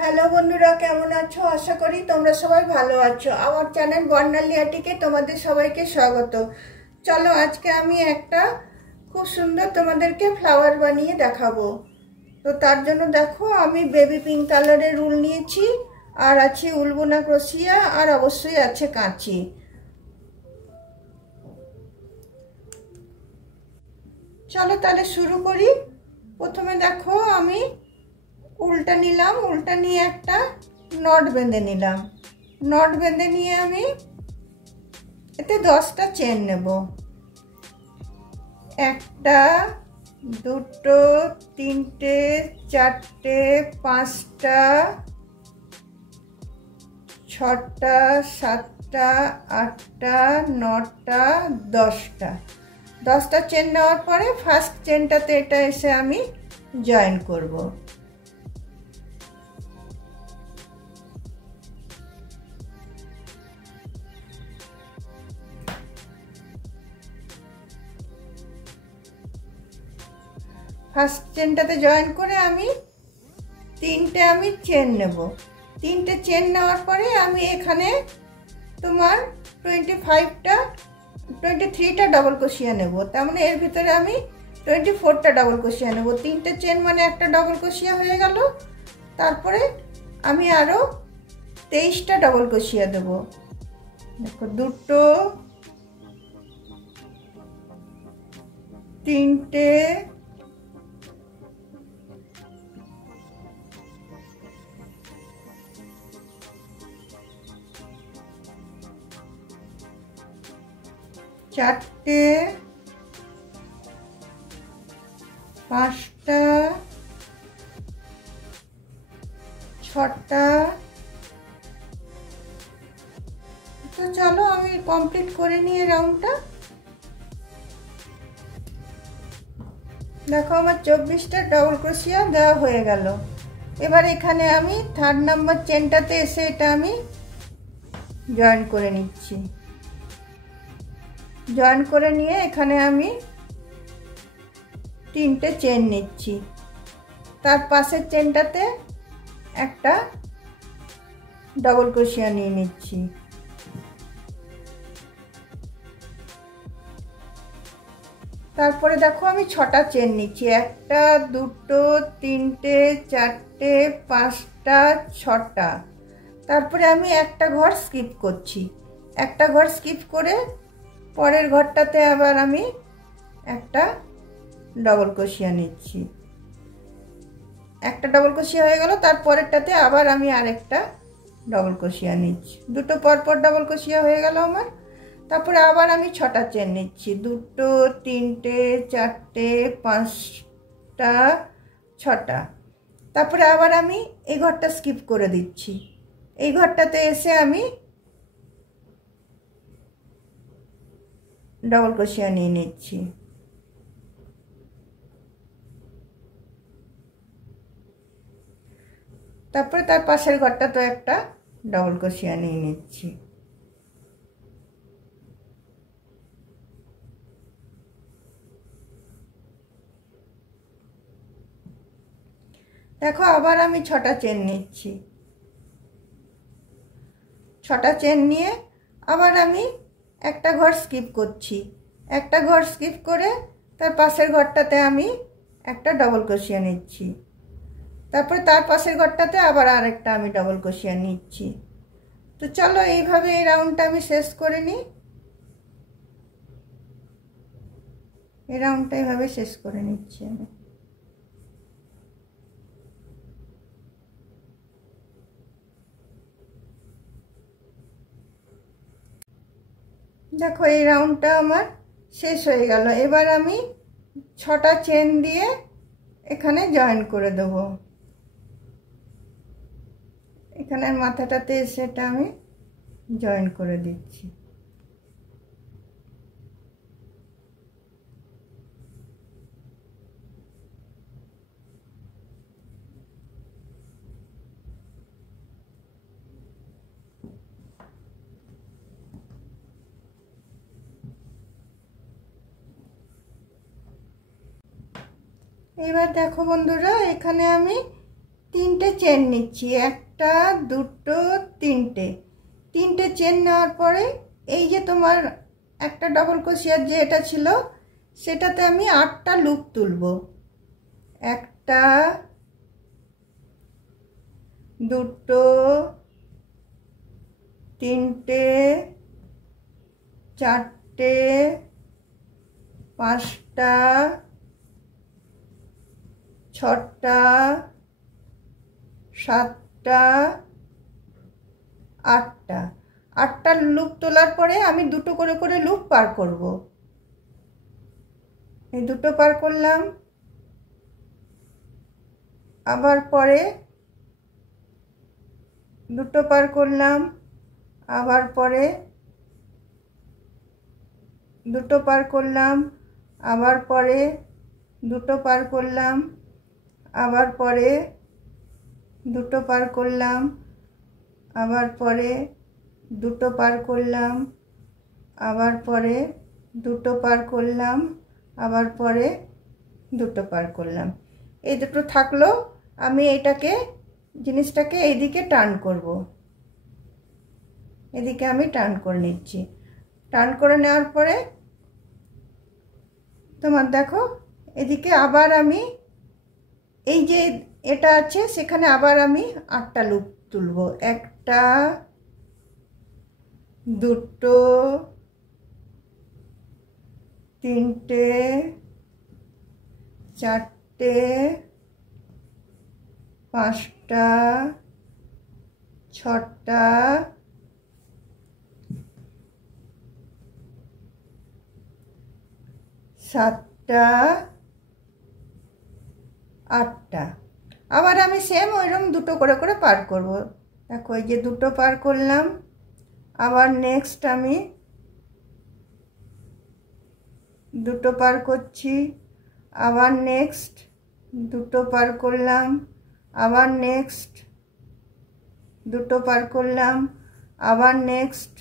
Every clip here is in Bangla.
হ্যালো বন্ধুরা, কেমন আছো? আশা করি তোমরা সবাই ভালো আছো। আমার চ্যানেল বর্ণালিয়াটিকে তোমাদের সবাইকে স্বাগত। চলো, আজকে আমি একটা খুব সুন্দর তোমাদেরকে ফ্লাওয়ার বানিয়ে দেখাবো। তো তার জন্য দেখো, আমি বেবি পিঙ্ক কালারের উল নিয়েছি, আর আছে উলবোনা ক্রোশিয়া, আর অবশ্যই আছে কাঁচি। চলো তাহলে শুরু করি। প্রথমে দেখো, আমি উলটা নিলাম, উলটা নিয়ে একটা নট বেঁধে নিলাম। নট বেঁধে নিয়ে আমি এতে 10টা চেন নেব। একটা, দুটো, তিনটে, চারটে, পাঁচটা, ছটা, সাতটা, আটটা, নটা, 10টা চেন নেওয়ার পরে ফার্স্ট চেনটাতে এটা এসে আমি জয়েন করব। ফার্স্ট চেনটাতে জয়েন করে আমি তিনটে চেন নেব। তিনটে চেন নেওয়ার পরে আমি এখানে তোমার 23টা ডবল ক্রোশিয়া নেব। তার মানে এর ভিতরে আমি 24টা ডবল ক্রোশিয়া নেব। তিনটে চেন মানে একটা ডবল ক্রোশিয়া হয়ে গেল। তারপরে আমি আরো 23টা ডবল ক্রোশিয়া দেব। দেখো, দুটো, তিনটে, চারটে, পাঁচটা, ছটা। তো চলো আমি কমপ্লিট করে নিয়ে রাউন্ডটা। দেখো, আমার 24টা ডবল ক্রোশিয়া দেওয়া হয়ে গেল। এবার এখানে আমি 3rd নাম্বার চেনটাতে এসে এটা আমি জয়েন করে নিচ্ছি। জয়েন করে নিয়ে এখানে আমি 3টে চেন নিচ্ছি। তার পাশের চেনটাতে একটা ডবল ক্রোশিয়া নিয়ে নিচ্ছি। তারপরে দেখো, আমি 6টা চেন নিচ্ছি। একটা, দুটো, তিনটে, চারটে, পাঁচটা, 6টা। তারপরে আমি একটা ঘর স্কিপ করছি। একটা ঘর স্কিপ করে পরের ঘরটাতে আবার আমি একটা ডবল ক্রোশিয়া নিচ্ছি। একটা ডবল ক্রোশিয়া হয়ে গেল। তারপরেরটাতে আবার আমি আরেকটা ডবল ক্রোশিয়া নিচ্ছি। দুটো পরপর ডবল ক্রোশিয়া হয়ে গেল আমার। তারপরে আবার আমি 6টা চেন নিচ্ছি। দুটো, তিনটে, চারটে, পাঁচটা, 6টা। তারপরে আবার আমি এই ঘরটা স্কিপ করে দিচ্ছি। এই ঘরটাতে এসে আমি ডবল ক্রোশিয়া নিয়ে নিচ্ছি। তারপরে তার পাশের ঘরটা তো একটা ডবল ক্রোশিয়া নিয়ে নিচ্ছি। দেখো, আবার আমি 6টা চেন নিচ্ছি। 6টা চেন নিয়ে আবার আমি একটা ঘর স্কিপ করছি। একটা ঘর স্কিপ করে তার পাশের ঘরটাতে আমি একটা ডবল ক্রোশিয়া নিচ্ছি। তারপরে তার পাশের ঘরটাতে আবার আরেকটা আমি ডবল ক্রোশিয়া নিচ্ছি। তো চলো এইভাবে এই রাউন্ডটা আমি শেষ করে নিই। এই রাউন্ডটা এইভাবে শেষ করে নিচ্ছি আমি। দেখো, এই রাউন্ডটা আমার শেষ হয়ে গেল। এবার আমি 6টা চেন দিয়ে এখানে জয়েন করে দেব। এখানের মাথাটাতে এসে এটা আমি জয়েন করে দিচ্ছি। এবার দেখো বন্ধুরা, এখানে আমি তিনটে চেন নিচ্ছি, একটা দুটো তিনটে। তিনটে চেন নেওয়ার পরে এই যে তোমার একটা ডবল ক্রোশিয়ার যে এটা ছিল সেটাতে আমি 8টা লুপ তুলব। একটা দুটো তিনটে চারটে পাঁচটা ছটা সাতটা আটটা। 8টা লুপ তোলার পরে আমি দুটো করে করে লুপ পার করব। এই দুটো পার করলাম, আবার পরে দুটো পার করলাম, আবার পরে দুটো পার করলাম, আবার পরে দুটো পার করলাম, আবার পরে দুটো পার করলাম, আবার পরে দুটো পার করলাম, আবার পরে দুটো পার করলাম, আবার পরে দুটো পার করলাম। এই দুটো থাকলো, আমি এটাকে জিনিসটাকে এইদিকে টার্ন করব। এদিকে আমি টার্ন করে নিচ্ছি। টার্ন করে নেওয়ার পরে তোমার দেখো এদিকে আবার আমি এই যে এটা আছে সেখানে আবার আমি 8টা লুপ তুলব। একটা দুটো তিনটে চারটে পাঁচটা ছটা সাতটা আটটা। আবার আমি সেম ওইরকম দুটো করে করে পার করব। দেখো এই যে দুটো পার করলাম, আবার নেক্সট আমি দুটো পার করছি, আবার নেক্সট দুটো পার করলাম, আবার নেক্সট দুটো পার করলাম, আবার নেক্সট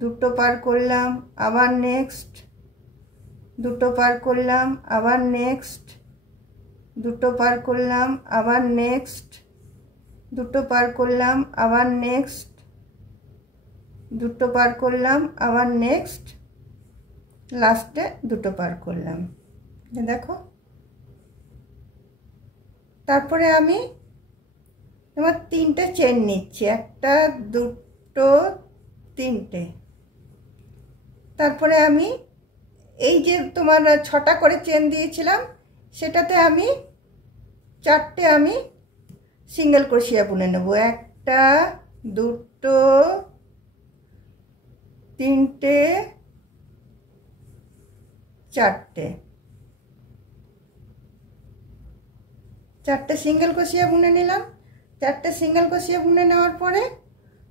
দুটো পার করলাম, আবার নেক্সট দুটো পার করলাম, আবার নেক্সট দুটো পার করলাম, আবার নেক্সট দুটো পার করলাম, আবার নেক্সট দুটো পার করলাম, আবার নেক্সট লাস্টে দুটো পার করলাম। দেখো তারপরে আমি তোমার তিনটে চেন নিচ্ছি, একটা দুটো তিনটে। তারপরে আমি এই যে তোমার 6টা করে চেন দিয়েছিলাম সেটাতে আমি 4টে আমি সিঙ্গেল ক্রোশিয়া বুনে নেব। একটা দুটো তিনটে চারটে, 4টে সিঙ্গেল ক্রোশিয়া বুনে নিলাম। 4টে সিঙ্গেল ক্রোশিয়া বুনে নেওয়ার পরে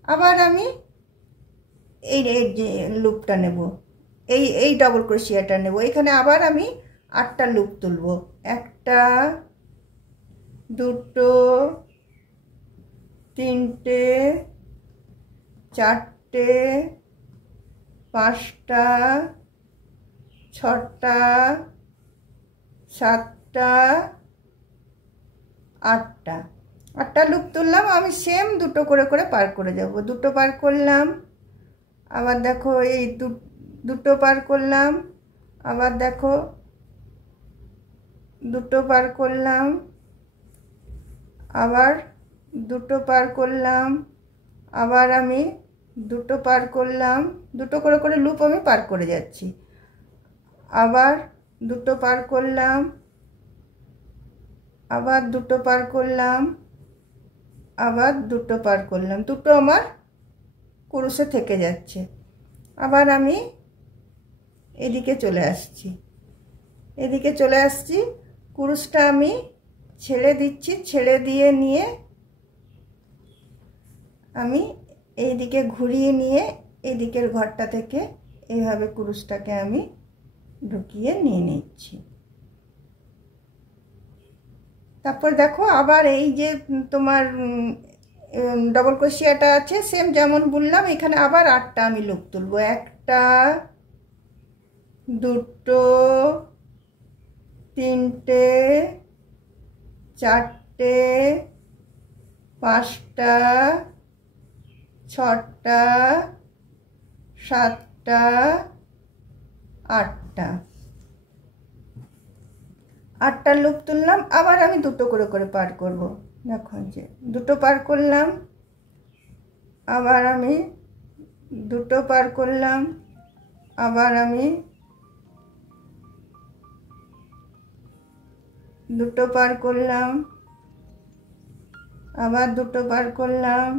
আবার আমি এই যে লুপটা নেব, এই ডবল ক্রোশিয়াটা নেব। এখানে আবার আমি 8টা লুপ তুলব। একটা দুটো তিনটে চারটে পাঁচটা ছটা সাতটা আটটা। 8টা লুপ তুললাম, আমি সেম দুটো করে করে পার করে যাব। দুটো পার করলাম, আবার দেখো এই দুটো পার করলাম, আবার দেখো দুটো পার করলাম, আবার দুটো পার করলাম, আবার আমি দুটো পার করলাম। দুটো করে করে লুপ আমি পার করে যাচ্ছি। আবার দুটো পার করলাম, আবার দুটো পার করলাম, আবার দুটো পার করলাম। দুটো আমার কুরুশে থেকে যাচ্ছে। আবার আমি এদিকে চলে আসছি, এদিকে চলে আসছি। কুরুশটা আমি ছেড়ে দিচ্ছি, ছেড়ে দিয়ে নিয়ে আমি এইদিকে ঘুরিয়ে নিয়ে এদিকের ঘরটা থেকে এইভাবে কুরুশটাকে আমি ঢুকিয়ে নিয়ে নিচ্ছি। তারপর দেখো আবার এই যে তোমার ডবল ক্রোশিয়াটা আছে সেম যেমন বুনলাম, এখানে আবার 8টা আমি লুপ তুলব। একটা দুটো তিনটে চারটে 5টা 6টা 7টা 8টা 8টা লুপ তুললাম। আবার আমি দুটো করে পার করব। দেখো যে দুটো পার করলাম, আবার আমি দুটো পার করলাম, আবার আমি দুটো পার করলাম, আবার দুটো পার করলাম,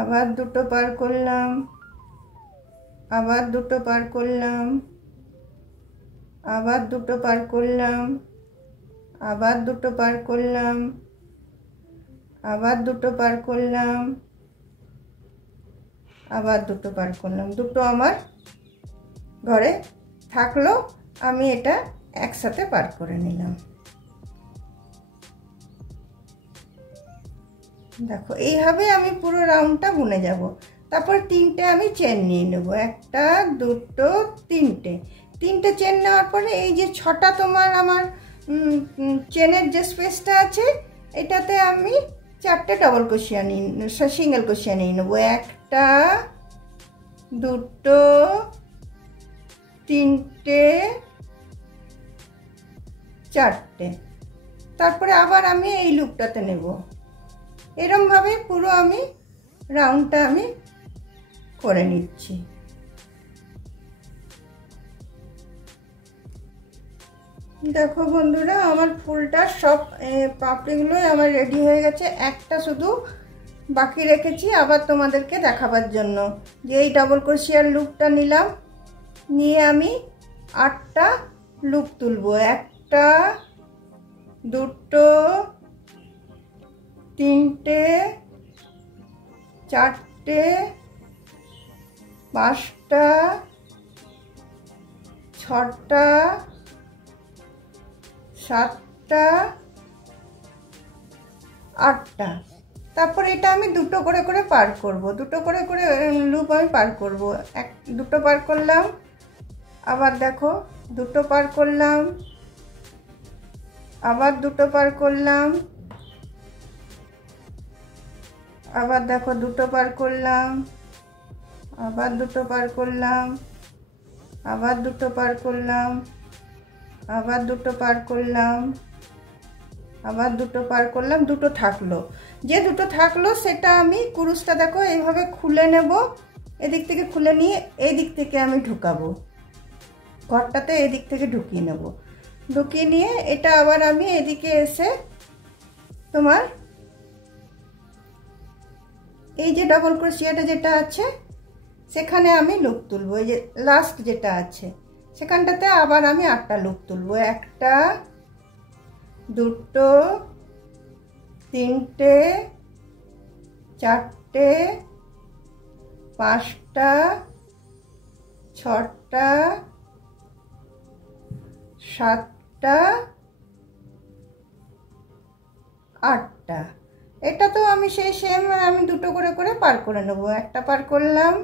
আবার দুটো পার করলাম, আবার দুটো পার করলাম, আবার দুটো পার করলাম, আবার দুটো পার করলাম, আবার দুটো পার করলাম, আবার দুটো পার করলাম। দুটো আমার ঘরে থাকলো, আমি এটা একসাথে পার করে নিলাম। দেখো এইভাবে আমি পুরো রাউন্ডটা বুনে যাব। তারপর 3টে আমি চেন নিয়ে নেব, 1টা 2টো 3টে চেন নেওয়ার পরে এই যে 6টা তোমার আমার চেনের যে স্পেসটা আছে এটাতে আমি 4টে ডবল ক্রোশিয়া নিয়ে সিঙ্গেল ক্রোশিয়া নিয়ে নেব। 1টা 2টো 3টে 4টে। তারপরে আবার আমি এই লুপটাতে নেব। এরকম ভাবে পুরো আমি রাউন্ডটা আমি করে নিচ্ছি। দেখো বন্ধুরা, আমার ফুলটা সব পাপড়িগুলোই আমার রেডি হয়ে গেছে। একটা শুধু বাকি রেখেছি আবার তোমাদেরকে দেখাবার জন্য, যে এই ডবল ক্রোশিয়ার লুপটা নিলাম, নিয়ে আমি 8টা লুপ তুলবো। 1টা 2টো 3টে 4টে 5টা 6টা 7টা 8টা। তারপর এটা আমি দুটো করে পার করব, দুটো করে লুপ আমি পার করব। দুটো পার করলাম, আবার দেখো দুটো পার করলাম, আবার দুটো পার করলাম, আবার দেখো দুটো পার করলাম, আবার দুটো পার করলাম, আবার দুটো পার করলাম, আবার দুটো পার করলাম, আবার দুটো পার করলাম। দুটো থাকলো, যে দুটো থাকলো সেটা আমি কুরুশটা দেখো এইভাবে খুলে নেব। এদিক থেকে খুলে নিয়ে এই দিক থেকে আমি ঢুকাবো, ঘরটাতে এদিক থেকে ঢুকিয়ে নেব। ঢুকিয়ে নিয়ে এটা আবার আমি এদিকে এসে তোমার এই যে ডবল ক্রোশিয়াটা যেটা আছে সেখানে আমি লুপ তুলবো। এই যে লাস্ট যেটা আছে সেখানটাতে আবার আমি 8টা লুপ তুলবো। 1টা 2টো 3টে 4টে 5টা 6টা 7টা 8টা। এটা তো আমি সেই সেম আমি দুটো করে পার করে নেব। একটা পার করলাম,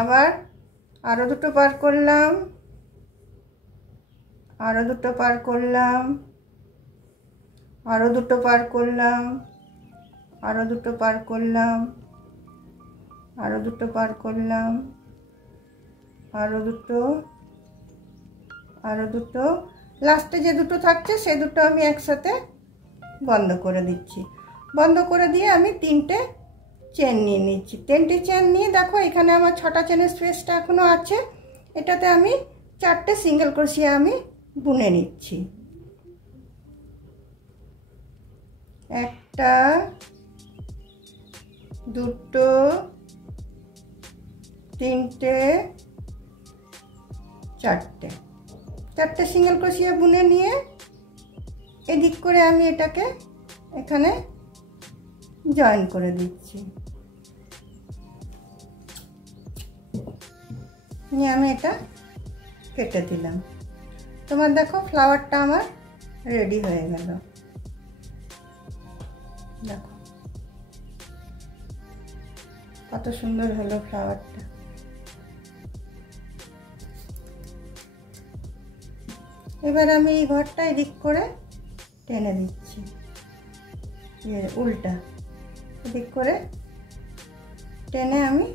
আবার আরো দুটো পার করলাম, আরো দুটো পার করলাম, আরো দুটো পার করলাম, আরো দুটো পার করলাম, আরো দুটো পার করলাম, আরো দুটো, আরো দুটো। লাস্টে যে দুটো থাকছে সে দুটো আমি একসাথে বন্ধ করে দিচ্ছি। বন্ধ করে দিয়ে আমি 3টে চেন নিয়ে নিচ্ছি। 3টে চেন নিয়ে দেখো এখানে আমার 6টা চেনের স্পেসটা এখনো আছে। এটাতে আমি 4টে সিঙ্গেল ক্রোশিয়া আমি বুনে নিচ্ছি। 1টা 2টো 3টে 4টে সিঙ্গেল ক্রোশিয়া বুনে নিয়ে এদিক করে আমি এটাকে এখানে জয়েন করে দিচ্ছি। নিয়ে আমি এটা কেটে দিলাম। তোমার দেখো ফ্লাওয়ারটা আমার রেডি হয়ে গেল। দেখো কত সুন্দর হলো ফ্লাওয়ারটা। এবার আমি এই ঘরটা এদিক করে টেনে দিচ্ছি, উল্টা এদিক করে টেনে আমি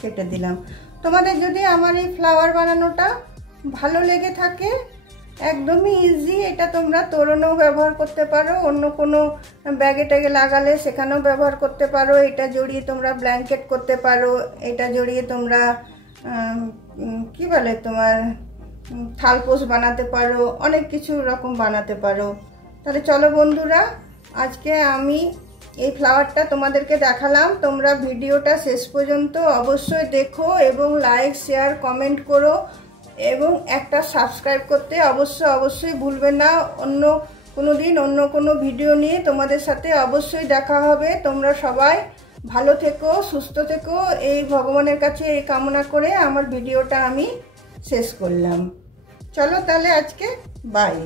কেটে দিলাম। তোমাদের যদি আমার এই ফ্লাওয়ার বানানোটা ভালো লেগে থাকে, একদমই ইজি, এটা তোমরা তোরণেও ব্যবহার করতে পারো, অন্য কোনো ব্যাগে ট্যাগে লাগালে সেখানেও ব্যবহার করতে পারো, এটা জড়িয়ে তোমরা ব্ল্যাঙ্কেট করতে পারো, এটা জড়িয়ে তোমরা কি বলে তোমার থালপোষ বানাতে পারো, অনেক কিছু রকম বানাতে পারো। তাহলে চলো বন্ধুরা, আজকে আমি এই ফ্লাওয়ারটা তোমাদেরকে দেখালাম। তোমরা ভিডিওটা শেষ পর্যন্ত অবশ্যই দেখো এবং লাইক শেয়ার কমেন্ট করো এবং একটা সাবস্ক্রাইব করতে অবশ্যই ভুলবে না। অন্য কোনো দিন অন্য কোনো ভিডিও নিয়ে তোমাদের সাথে অবশ্যই দেখা হবে। তোমরা সবাই ভালো থেকো, সুস্থ থেকো, এই ভগবানের কাছে এই কামনা করে আমার ভিডিওটা আমি শেষ করলাম। চলো তাহলে আজকে বাই।